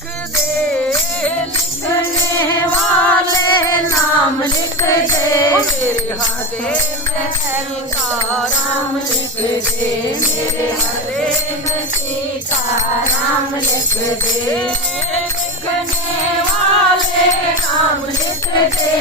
लिख दे, लिखने वाले नाम लिख दे, मेरे हृदय में सीताराम लिख दे, मेरे हृदय में सीताराम लिख दे, लिखने वाले नाम लिख दे,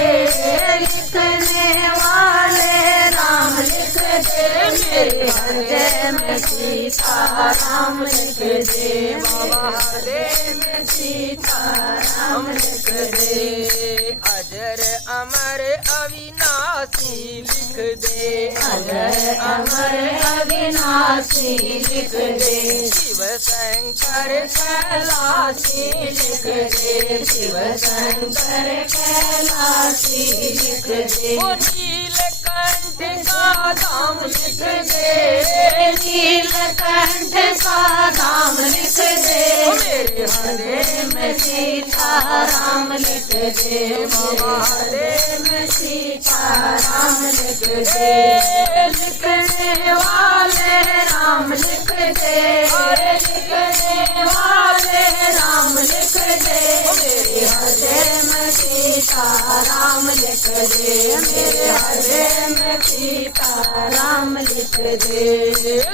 लिखने वाले नाम लिख दे, मेरे हृदय में सीताराम लिख दे, बाबा हृदय में सीताराम लिख दे, अजर अमर अविनाशी लिख दे, अजर अमर अविनाशी लिख दे, शिव शंकर कैलाशी लिख दे, शिव शंकर कैलाशी लिख दे, ओ नीलकंठ का धाम लिख दे, नीलकंठ का धाम लिख दे, मेरे हृदय में सीताराम लिख दे, बाबा हृदय में सीताराम लिख दे, लिखने वाले राम लिख दे, अरे लिखने वाले राम लिख दे, मेरे हृदय में सीताराम लिख दे, मेरे हृदय में सीताराम लिख दे,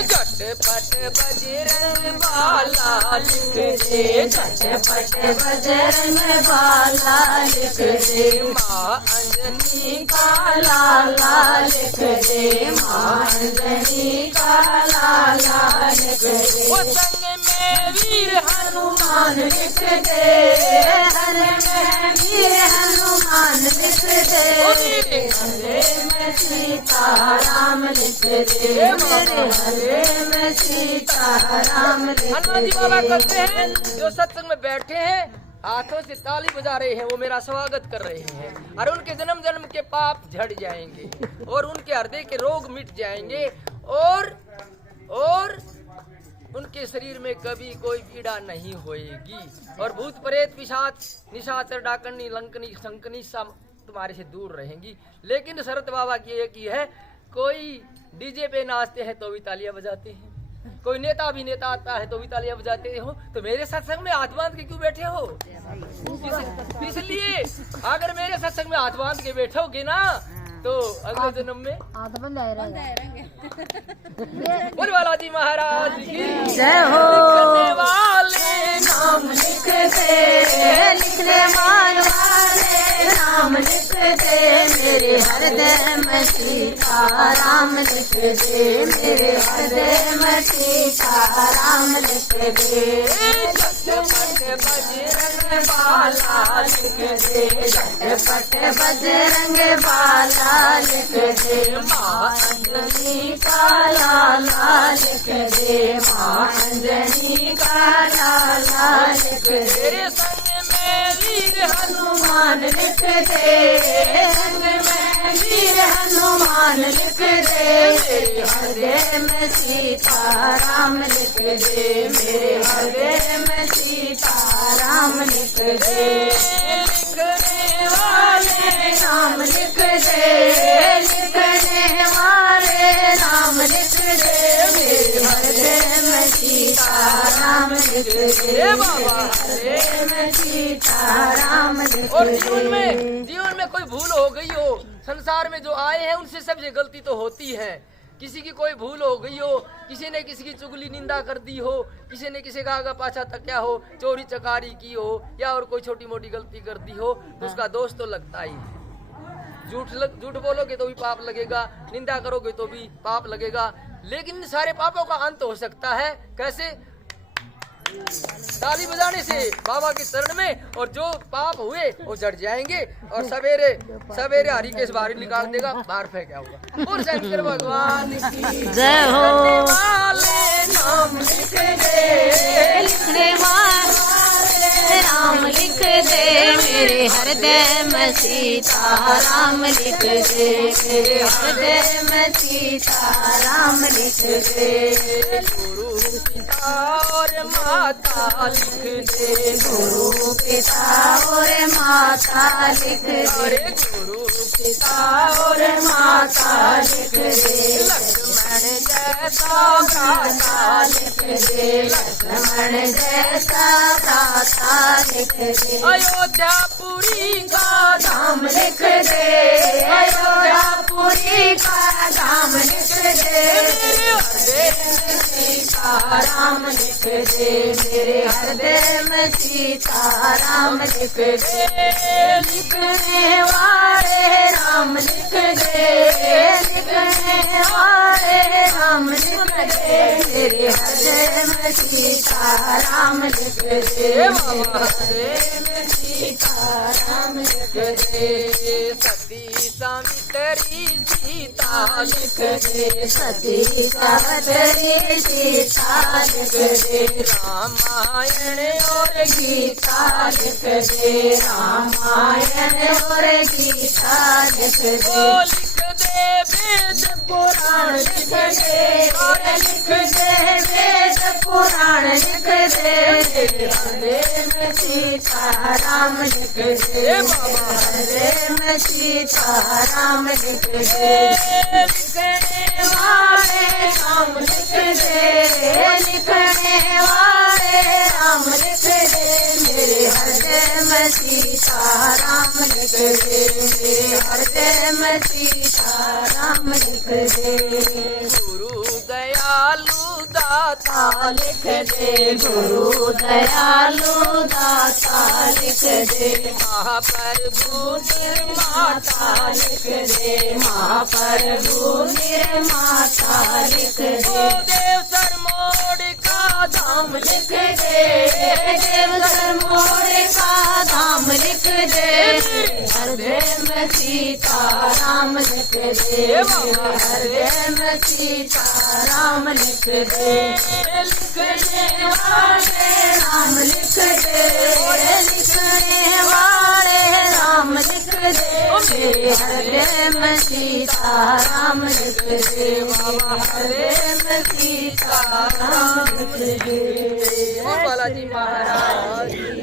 झटपट बजरंग बाला लिख दे, झटपट बजरंग बाला लिख दे, माँ अंजनी का लाला लिख दे, माँ अंजनी का लाला लिख दे, वो संग में वीर हनुमान लिख दे, हर में वीर हनुमान लिख दे, मेरे हृदय में सीताराम लिख दे, मेरे हृदय में सीताराम लिख दे। हनुमान जी बाबा कहते हैं जो सत्संग में बैठे हैं हाथों से ताली बजा रहे हैं, वो मेरा स्वागत कर रहे हैं और उनके जन्म जन्म के पाप झड़ जाएंगे और उनके हृदय के रोग मिट जाएंगे और उनके शरीर में कभी कोई पीड़ा नहीं होएगी और भूत प्रेत पिशाच निशाचर डाकनी लंकनी शंकनी सब तुम्हारे से दूर रहेंगी। लेकिन शरत बाबा की एक ही है, कोई डीजे पे नाचते हैं तो भी तालियां बजाते हैं, कोई नेता अभिनेता आता है तो भी तालियां बजाते हो, तो मेरे सत्संग में हाथ बांध के क्यों बैठे हो? इसलिए अगर मेरे सत्संग में हाथ बांध के बैठोगे ना तो अगले जन्म में बोल बालाजी महाराज की जय हो। लिखने वाले नाम लिख दे, लिखने वाले नाम लिख दे, मेरे हृदय में सीताराम लिख दे, मेरे हृदय में सीताराम लिख दे, झटपट बजरंग बाला लिख दे, झटपट बजरंग बाला लिख दे, माँ अंजनी का लाला लिख दे, माँ अंजनी का लाला लिख दे, संग में वीर हनुमान लिख दे, संग में वीर हनुमान लिख दे, मेरे हृदय में सीताराम लिख दे, मेरे हृदय में सीताराम लिख दे, लिखने वाले नाम लिख दे, लिखने वाले नाम लिख दे, मेरे हृदय में सीताराम लिख दे, बाबा हृदय में सीताराम लिख दे। और जीवन में कोई भूल हो गई हो, संसार में जो आए हैं उनसे सबसे गलती तो होती है, किसी की कोई भूल हो गई हो, किसी ने किसी की चुगली निंदा कर दी हो, किसी ने किसी का आगा पाछा तकिया हो, चोरी चकारी की हो या और कोई छोटी मोटी गलती कर दी हो तो उसका दोष तो लगता ही है। झूठ बोलोगे तो भी पाप लगेगा, निंदा करोगे तो भी पाप लगेगा, लेकिन इन सारे पापों का अंत हो सकता है कैसे? ताली बजाने से बाबा के चरण में, और जो पाप हुए वो जड़ जाएंगे और सवेरे सवेरे हरि केश बाहर निकाल देगा, बाहर फेंका होगा। और शंकर भगवान की जय हो। वाले नाम लिख दे, लिखने वाले नाम लिख दे, मेरे हृदय में सीताराम लिख दे, मेरे हृदय में सीताराम लिख दे, गुरु पिता और माता लिख दे, गुरु पिता और माता लिख दे, गुरु पिता और माता लिख दे, लक्ष्मण जैसा भ्राता लिख दे, लक्ष्मण जैसा भ्राता लिख दे। अयोध्यापुरी का धाम लिख दे, अयोध्यापुरी का धाम लिख दे, सीताराम लिख दे, मेरे हृदय में सीताराम लिख दे। लिखने वाले राम लिख दे, लिखने वाले राम लिख दे, मेरे हृदय में सीताराम लिख दे, हृदय में सीताराम लिख दे। सती सावित्री सीता लिख दे, सती सावित्री सीता लिख दे, रामायण और गीता लिख दे, रामायण और गीता लिख दे। लिख दे वेद पुराण लिख दे, और लिख दे वेद पुराण लिख दे, हृदय में सीताराम लिख दे, हृदय में सीताराम लिख दे। लिखने वाले राम लिख दे, लिखने वाले राम लिख दे, मेरे हृदय में सीताराम लिख दे, मेरे हृदय में सीताराम लिख दे। गुरु दयालु दाता लिख दे, गुरु दयालु दाता लिख दे, महाप्रभु निर्माता लिख दे, महाप्रभु निर्माता लिख दे। देव सरमोड़ का धाम लिख दे, देव सरमोड़ का धाम लिख दे, हृदय में सीताराम लिख दे, हृदय में सीताराम लिख दे। लिखने वाले राम लिख दे, लिखने वाले राम लिख दे, मेरे हृदय में सीताराम लिख दे, हृदय में सीताराम लिख दे। बालाजी महाराज।